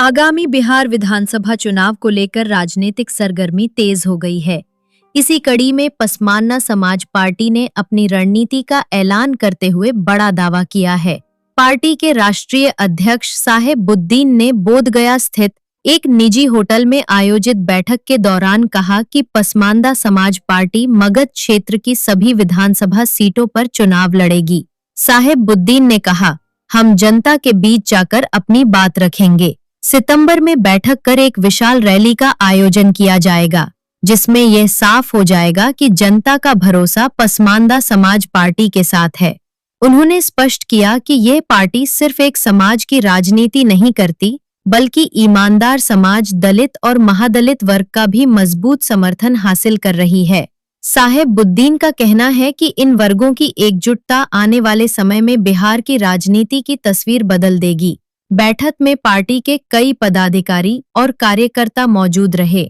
आगामी बिहार विधानसभा चुनाव को लेकर राजनीतिक सरगर्मी तेज हो गई है। इसी कड़ी में पसमानदा समाज पार्टी ने अपनी रणनीति का ऐलान करते हुए बड़ा दावा किया है। पार्टी के राष्ट्रीय अध्यक्ष साहेबुद्दीन ने बोधगया स्थित एक निजी होटल में आयोजित बैठक के दौरान कहा कि पसमानदा समाज पार्टी मगध क्षेत्र की सभी विधानसभा सीटों पर चुनाव लड़ेगी। साहेबुद्दीन ने कहा, हम जनता के बीच जाकर अपनी बात रखेंगे। सितंबर में बैठक कर एक विशाल रैली का आयोजन किया जाएगा, जिसमें यह साफ हो जाएगा कि जनता का भरोसा पसमानदा समाज पार्टी के साथ है। उन्होंने स्पष्ट किया कि यह पार्टी सिर्फ एक समाज की राजनीति नहीं करती, बल्कि ईमानदार समाज, दलित और महादलित वर्ग का भी मजबूत समर्थन हासिल कर रही है। साहेबुद्दीन का कहना है कि इन वर्गों की एकजुटता आने वाले समय में बिहार की राजनीति की तस्वीर बदल देगी। बैठक में पार्टी के कई पदाधिकारी और कार्यकर्ता मौजूद रहे।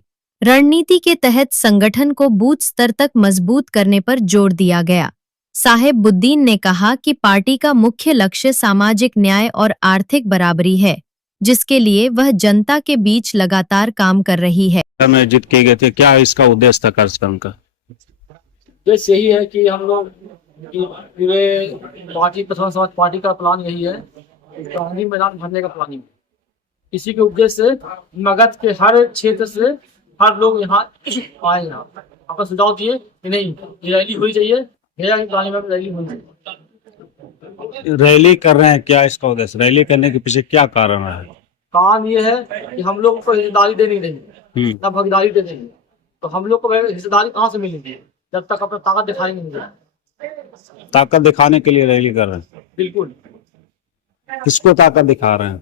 रणनीति के तहत संगठन को बूथ स्तर तक मजबूत करने पर जोर दिया गया। साहेबुद्दीन ने कहा कि पार्टी का मुख्य लक्ष्य सामाजिक न्याय और आर्थिक बराबरी है, जिसके लिए वह जनता के बीच लगातार काम कर रही है। में जीत के गए थे, क्या इसका उद्देश्य था कार्यक्रम का? उद्देश्य यही है कि हम लोग पूरे पार्टी पसमानदा समाज पार्टी का प्लान यही है, गांधी मैदान भरने का प्लानिंग। इसी के उद्देश्य से मगध के हर क्षेत्र से हर लोग यहाँ आए, यहाँ आपका सुझाव दिए कि नहीं ये रैली हुई चाहिए, गांधी मैदान रैली होनी चाहिए। रैली कर रहे हैं, क्या इसका उद्देश्य? रैली करने के पीछे क्या कारण है? कारण ये है कि हम लोग को हिस्सेदारी देनी नहीं, ना भागीदारी देनी, तो हम लोग को हिस्सेदारी कहाँ से मिलेगी जब तक अपना ताकत दिखाई नहीं देगी। ताकत दिखाने के लिए रैली कर रहे हैं? बिल्कुल। किसको ताकत दिखा रहे हैं?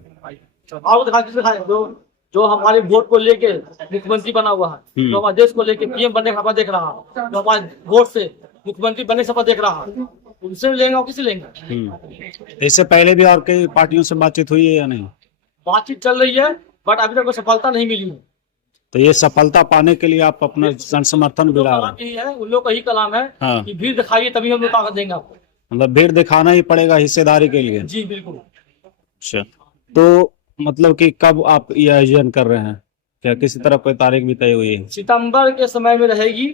जो हमारे वोट को लेके मुख्यमंत्री बना हुआ है, जो हमारे देश को लेके पीएम बनने का सपना देख रहा है, जो हमारे वोट से मुख्यमंत्री बनने का सपना देख रहा है, उनसे लेंगे और किसे लेंगे? इससे पहले भी और कई पार्टियों से बातचीत हुई है या नहीं? बातचीत चल रही है, बट अभी तक कोई सफलता नहीं मिली है। तो ये सफलता पाने के लिए आप अपना जन समर्थन बढ़ा रहे हैं। उन लोग का ही कलाम है कि भीड़ दिखाइए तभी हम लोग ताकत देंगे आपको। मतलब भीड़ दिखाना ही पड़ेगा हिस्सेदारी के लिए? जी बिल्कुल। अच्छा, तो मतलब कि कब आप ये आयोजन कर रहे हैं? क्या किसी तरह कोई तारीख भी तय हुई है? सितंबर के समय में रहेगी,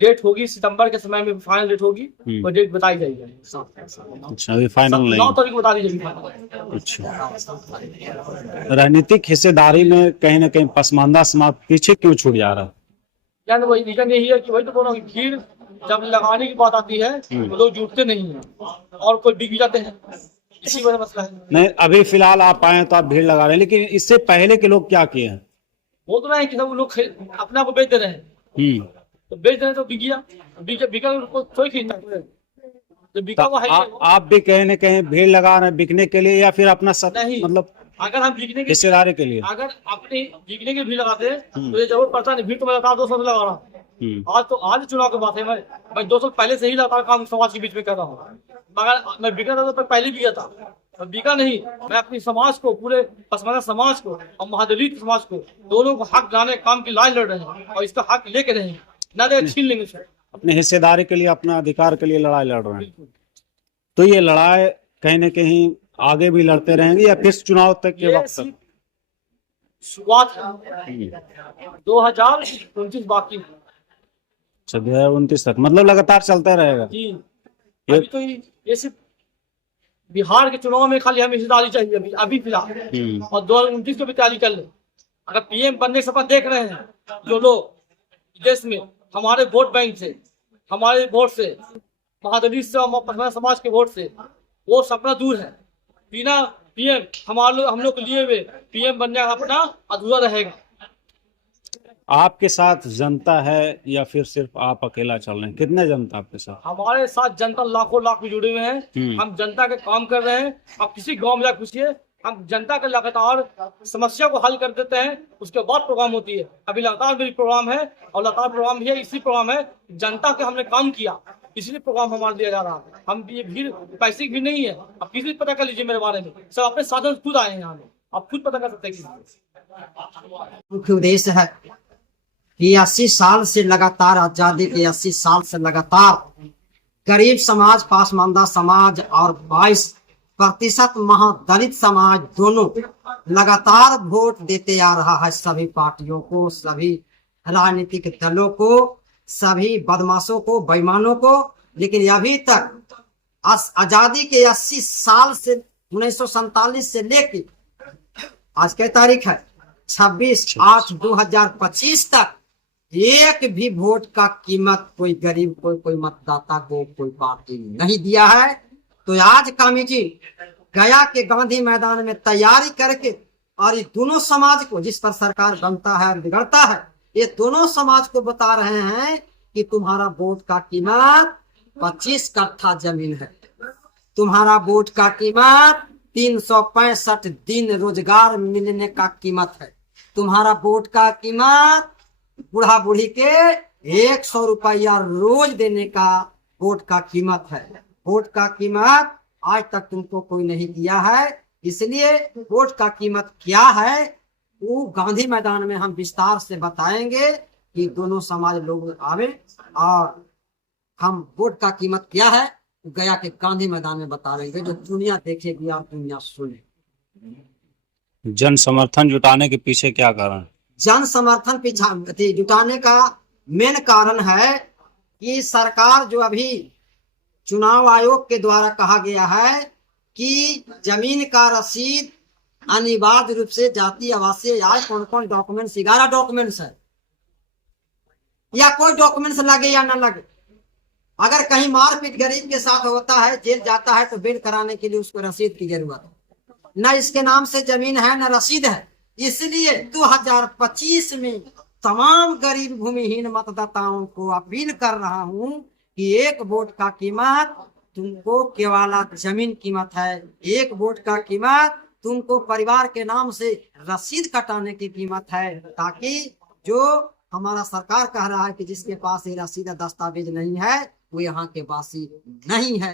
डेट होगी सितंबर के समय में, फाइनल डेट होगी, वो डेट बताई जाएगी। अच्छा, अभी फाइनल नहीं? 9 तारीख बता दी जाएगी। अच्छा, राजनीतिक हिस्सेदारी में कहीं ना कहीं पसमानदा समाज पीछे क्यों छूट जा रहा है? यानी वही रीजन यही है कि वही तो बोल रहा हूँ, भीड़ जब लगाने की बात आती है तो लोग जुटते नहीं है और कोई बिक जाते हैं, इसी वजह मसला है। नहीं, अभी फिलहाल आप आए तो आप भीड़ लगा रहे हैं, लेकिन इससे पहले के लोग क्या किए हैं? बोल तो रहे हैं कि सब लोग अपने आप को बेच दे रहे हैं, तो बेच रहे हैं तो बिक गया, बिका कोई खरीदता है, तो बिका हुआ है। आप भी कहीं न कहीं भीड़ लगा रहे हैं बिकने के लिए या फिर अपना मतलब अगर हम बिकने के हिस्सेदारी के लिए? अगर अपने बिकने की भीड़ लगाते हैं तो ये जरूरत पड़ता नहीं। भीड़ तो मैं लगातार 2 साल लगा रहा हूँ। आज चुनाव की बात है, मैं 2 साल पहले से ही लगातार काम समाज के बीच में कर रहा हूँ। मगर मैं बिका था तो पहले भी गया था, मैं बिका नहीं। मैं अपनी समाज को, पूरे पसमानदा समाज को और महादलित समाज को, दोनों को हक दिलाने काम की लड़ाई लड़ रहे हैं और इसका हक लेके रहेंगे, ना दे छीन लेंगे सर। अपने हिस्सेदारी के लिए, अपने अधिकार के लिए लड़ाई लड़ रहे हैं। तो ये लड़ाई कहीं न कहीं आगे भी लड़ते रहेंगे या फिर चुनाव तक के वक्त तक? शुरुआत 2029 बाकी। अच्छा, 2029 तक मतलब लगातार चलता रहेगा? जी, अभी तो ये सिर्फ बिहार के चुनाव में खाली हमें हिस्सेदारी चाहिए अभी फिलहाल, और 2029 को भी तैयारी कर ले। अगर पीएम बनने का सपना देख रहे हैं जो लोग देश में, हमारे वोट बैंक से, हमारे वोट से, महादलित से और पसमानदा समाज के वोट से, वो सपना दूर है। बिना पीएम हम लोग के लिए हुए पीएम बनने का अपना अधूरा रहेगा। आपके साथ जनता है या फिर सिर्फ आप अकेला चल रहे हैं? कितने जनता आपके साथ? हमारे साथ जनता लाखों लाख में जुड़े हुए हैं। हम जनता के काम कर रहे हैं। आप किसी गांव में जाकर पूछिए, हम जनता के लगातार समस्या को हल कर देते हैं, उसके बाद प्रोग्राम होती है। अभी लगातार मेरी प्रोग्राम है और लगातार प्रोग्राम है, इसी प्रोग्राम है जनता के हमने काम किया, इसलिए प्रोग्राम हमारा दिया जा रहा है। हम ये भीड़ पैसे की भी नहीं है। आप किसी पता कर लीजिए मेरे बारे में, सब अपने साधन खुद आए हैं यहाँ में, आप खुद पता कर सकते हैं। मुख्य उद्देश्य है कि 80 साल से लगातार आजादी के 80 साल से लगातार गरीब समाज, पसमानदा समाज और 22 प्रतिशत महादलित समाज दोनों लगातार वोट देते आ रहा है सभी पार्टियों को, सभी राजनीतिक दलों को, सभी बदमाशों को, बेईमानों को। लेकिन अभी तक आजादी के 80 साल से 1947 से लेके आज क्या तारीख है 26/8/2025 तक एक भी वोट का कीमत कोई गरीब कोई मतदाता को कोई पार्टी नहीं दिया है। तो आज कमेटी गया के गांधी मैदान में तैयारी करके और ये दोनों समाज को, जिस पर सरकार बनता है बिगड़ता है, ये दोनों समाज को बता रहे हैं कि तुम्हारा वोट का कीमत 25 कट्ठा जमीन है, तुम्हारा वोट का कीमत 365 दिन रोजगार मिलने का कीमत है, तुम्हारा वोट का कीमत बूढ़ा बूढ़ी के 100 रुपया रोज देने का वोट का कीमत है। वोट का कीमत आज तक तुमको कोई नहीं दिया है, इसलिए वोट का कीमत क्या है वो गांधी मैदान में हम विस्तार से बताएंगे कि दोनों समाज लोग आवे और हम वोट का कीमत क्या है गया के गांधी मैदान में बता देंगे, जो दुनिया देखेगी और दुनिया सुने। जन समर्थन जुटाने के पीछे क्या कारण? जन समर्थन पीछे जुटाने का मेन कारण है कि सरकार जो अभी चुनाव आयोग के द्वारा कहा गया है कि जमीन का रसीद अनिवार्य रूप से जाति आवासीय आय कौन कौन डॉक्यूमेंट्स 11 डॉक्यूमेंट्स है, या कोई डॉक्यूमेंट्स लगे या ना लगे। अगर कहीं मारपीट गरीब के साथ होता है, जेल जाता है, तो बेल कराने के लिए उसको रसीद की जरूरत है। न इसके नाम से जमीन है न रसीद है। इसलिए 2025 में तमाम गरीब भूमिहीन मतदाताओं को अपील कर रहा हूं कि एक वोट का कीमत तुमको केवल जमीन कीमत है, एक वोट का कीमत तुमको परिवार के नाम से रसीद कटाने की कीमत है, ताकि जो हमारा सरकार कह रहा है कि जिसके पास ये रसीद दस्तावेज नहीं है वो यहाँ के वासी नहीं है।